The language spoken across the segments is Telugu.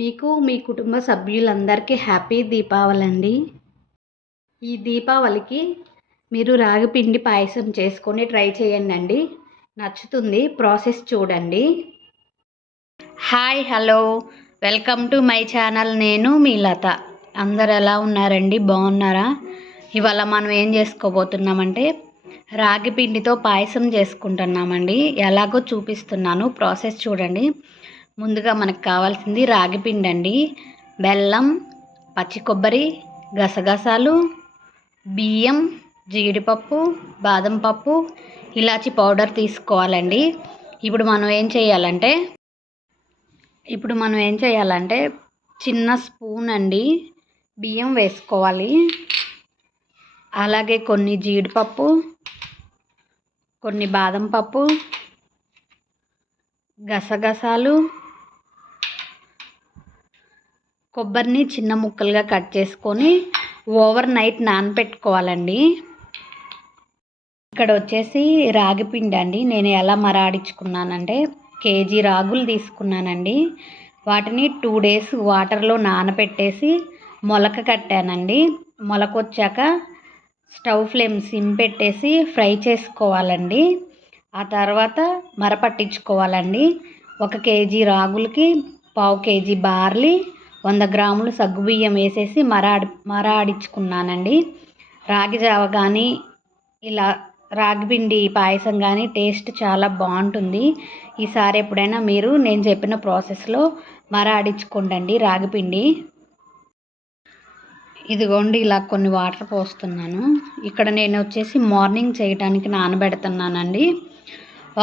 మీకు మీ కుటుంబ సభ్యులందరికీ హ్యాపీ దీపావళి అండి. ఈ దీపావళికి మీరు రాగి పిండి పాయసం చేసుకొని ట్రై చేయండి. నచ్చుతుంది. ప్రాసెస్ చూడండి. Hi, hello, welcome to my channel. నేను మీ లత. అందరు ఎలా ఉన్నారండి? బాగున్నారా? ఇవాళ మనం ఏం చేసుకోబోతున్నామంటే రాగి పిండితో పాయసం చేసుకుంటున్నామండి. ఎలాగో చూపిస్తున్నాను, ప్రాసెస్ చూడండి. ముందుగా మనకు కావాల్సింది రాగి పిండి అండి, బెల్లం, పచ్చి కొబ్బరి, గసగసాలు, బియ్యం, జీడిపప్పు, బాదం పప్పు, ఇలాచి పౌడర్ తీసుకోవాలండి. ఇప్పుడు మనం ఏం చేయాలంటే చిన్న స్పూన్ అండి బియ్యం వేసుకోవాలి. అలాగే కొన్ని జీడిపప్పు, కొన్ని బాదం పప్పు, గసగసాలు, కొబ్బరిని చిన్న ముక్కలుగా కట్ చేసుకొని ఓవర్ నైట్ నానబెట్టుకోవాలండి. ఇక్కడ వచ్చేసి రాగి పిండి అండి. నేను ఎలా మరాడించుకున్నానంటే కేజీ రాగులు తీసుకున్నానండి. వాటిని 2 days వాటర్లో నానబెట్టేసి మొలక కట్టానండి. మొలక వచ్చాక స్టవ్ ఫ్లేమ్ సిమ్ పెట్టేసి ఫ్రై చేసుకోవాలండి. ఆ తర్వాత మరపట్టించుకోవాలండి. 1 kg రాగులకి 1/2 kg బార్లీ, 100 గ్రాములు సగ్గుబియ్యం వేసేసి మరాడించుకున్నానండి. రాగి జావ కానీ ఇలా రాగి పిండి పాయసం కానీ టేస్ట్ చాలా బాగుంటుంది. ఈసారి ఎప్పుడైనా మీరు నేను చెప్పిన ప్రాసెస్లో మరాడించుకోండి రాగి పిండి. ఇదిగోండి, ఇలా కొన్ని వాటర్ పోస్తున్నాను. ఇక్కడ నేను వచ్చేసి మార్నింగ్ చేయడానికి నానబెడుతున్నానండి.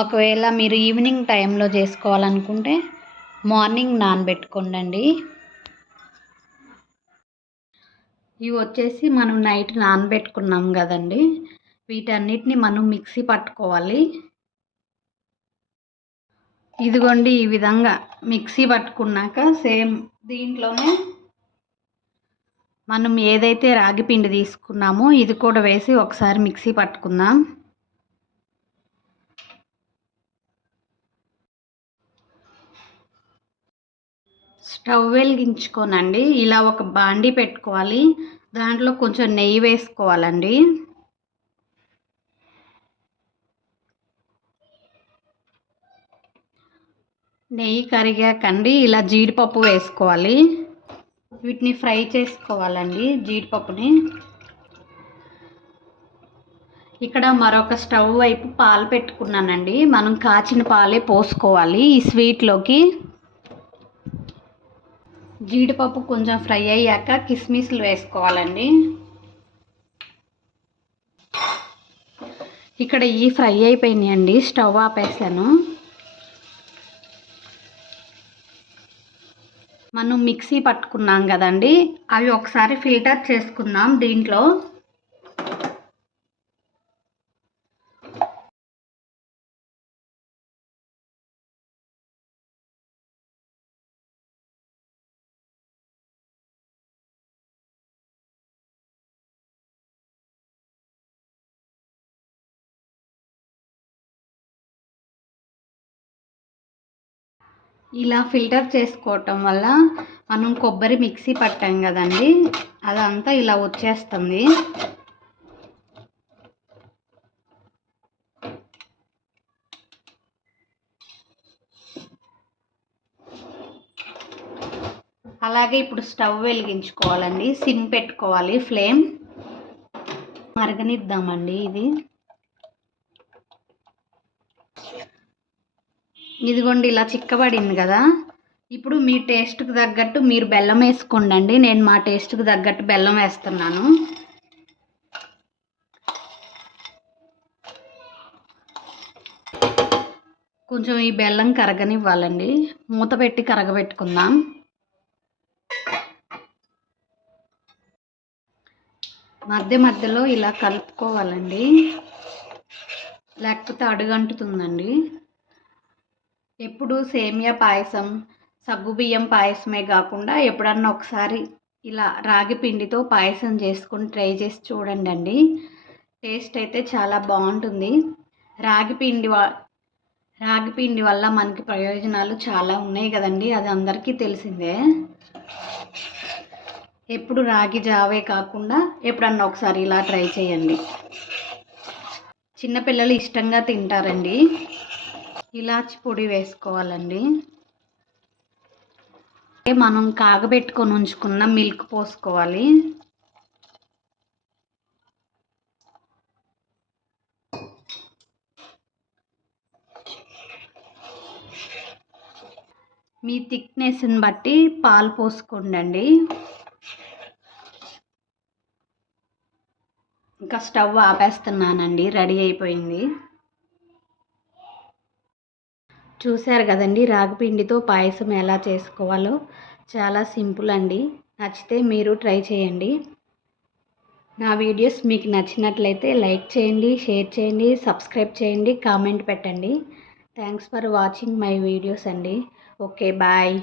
ఒకవేళ మీరు ఈవినింగ్ టైంలో చేసుకోవాలనుకుంటే మార్నింగ్ నానబెట్టుకోండి. ఇవి వచ్చేసి మనం నైట్ నానబెట్టుకున్నాం కదండి, వీటన్నిటిని మనం మిక్సీ పట్టుకోవాలి. ఇదిగోండి, ఈ విధంగా మిక్సీ పట్టుకున్నాక సేమ్ దీంట్లోనే మనం ఏదైతే రాగి పిండి తీసుకున్నామో ఇది కూడా వేసి ఒకసారి మిక్సీ పట్టుకుందాం. స్టవ్ వెలిగించుకోనండి. ఇలా ఒక బాండీ పెట్టుకోవాలి. దాంట్లో కొంచెం నెయ్యి వేసుకోవాలండి. నెయ్యి కరిగాకండి ఇలా జీడిపప్పు వేసుకోవాలి. వీటిని ఫ్రై చేసుకోవాలండి, జీడిపప్పుని. ఇక్కడ మరొక స్టవ్ వైపు పాలు పెట్టుకున్నానండి. మనం కాచిన పాలే పోసుకోవాలి ఈ స్వీట్లోకి. జీడిపప్పు కొంచెం ఫ్రై అయ్యాక కిస్మిస్లు వేసుకోవాలండి. ఇక్కడ ఈ ఫ్రై అయిపోయినాయండి. స్టవ్ ఆపేసాను. మనం మిక్సీ పట్టుకున్నాం కదండి, అవి ఒకసారి ఫిల్టర్ చేసుకుందాం దీంట్లో. ఇలా ఫిల్టర్ చేసుకోవటం వల్ల మనం కొబ్బరి మిక్సీ పట్టాం కదండి, అదంతా ఇలా వచ్చేస్తుంది. అలాగే ఇప్పుడు స్టవ్ వెలిగించుకోవాలండి. సిమ్ పెట్టుకోవాలి, ఫ్లేమ్ మరగనిద్దామండి. ఇదిగోండి, ఇలా చిక్కబడింది కదా. ఇప్పుడు మీ టేస్ట్కి తగ్గట్టు మీరు బెల్లం వేసుకోండి. నేను మా టేస్ట్కి తగ్గట్టు బెల్లం వేస్తున్నాను. కొంచెం ఈ బెల్లం కరగనివ్వాలండి. మూత పెట్టి కరగబెట్టుకుందాం. మధ్యలో ఇలా కలుపుకోవాలండి, లేకపోతే అడుగంటుతుందండి. ఎప్పుడు సేమియా పాయసం, సగ్గుబియ్యం పాయసమే కాకుండా ఎప్పుడన్నా ఒకసారి ఇలా రాగి పిండితో పాయసం చేసుకొని ట్రై చేసి చూడండి. టేస్ట్ అయితే చాలా బాగుంటుంది. రాగి పిండి వల్ల మనకి ప్రయోజనాలు చాలా ఉన్నాయి కదండి, అది అందరికీ తెలిసిందే. ఎప్పుడు రాగి జావే కాకుండా ఎప్పుడన్నా ఒకసారి ఇలా ట్రై చేయండి. చిన్నపిల్లలు ఇష్టంగా తింటారండి. ఇలాచి పొడి వేసుకోవాలండి. మనం కాగబెట్టుకొని ఉంచుకున్న మిల్క్ పోసుకోవాలి. మీ థిక్నెస్ని బట్టి పాలు పోసుకోండి. ఇంకా స్టవ్ ఆపేస్తున్నానండి, రెడీ అయిపోయింది. చూశారు కదండి రాగిపిండితో పాయసం ఎలా చేసుకోవాలో. చాలా సింపుల్ అండి. నచ్చితే మీరు ట్రై చేయండి. నా వీడియోస్ మీకు నచ్చినట్లయితే లైక్ చేయండి, షేర్ చేయండి, సబ్స్క్రైబ్ చేయండి, కామెంట్ పెట్టండి. Thanks for watching my videos అండి. Okay, bye.